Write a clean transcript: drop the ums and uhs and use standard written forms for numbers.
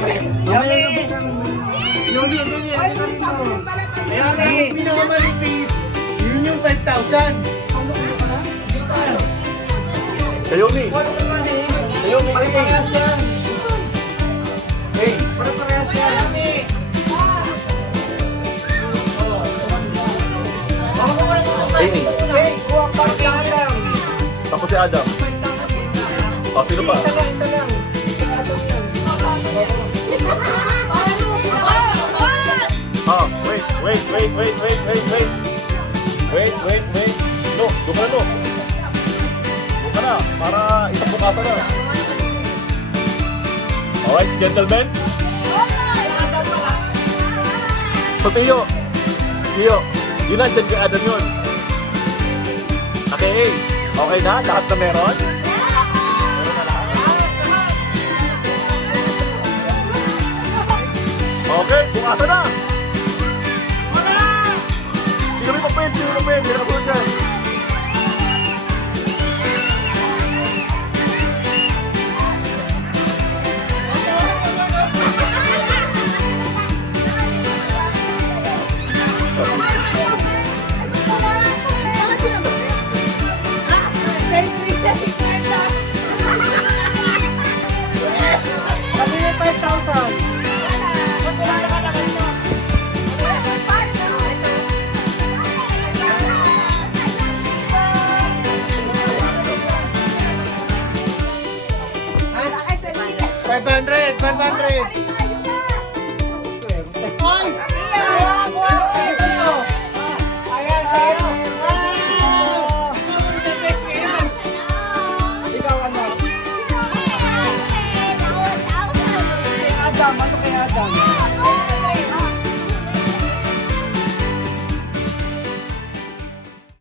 Yomi. Ang pinakamalipis, yun yung 5,000. Kayomi. Kayomi. Parehas yan. Hey. Parehas yan. Amy. Hey, kuha pa si Adam. Tapos si Adam. Oh, sino pa? Isa lang. Oh, wait. No, doon ka na, no. Doon ka na, para isang bukasan na. Alright, gentlemen. So, Tio, yun na, dyan kay Adam yun. Okay, okay na? Lahat na meron? Meron na lahat? Okay, bukasan na! Hindi kami papayad, hindi na kasunod dyan. Sabi niya 5,000. Adam, ano kay Adam?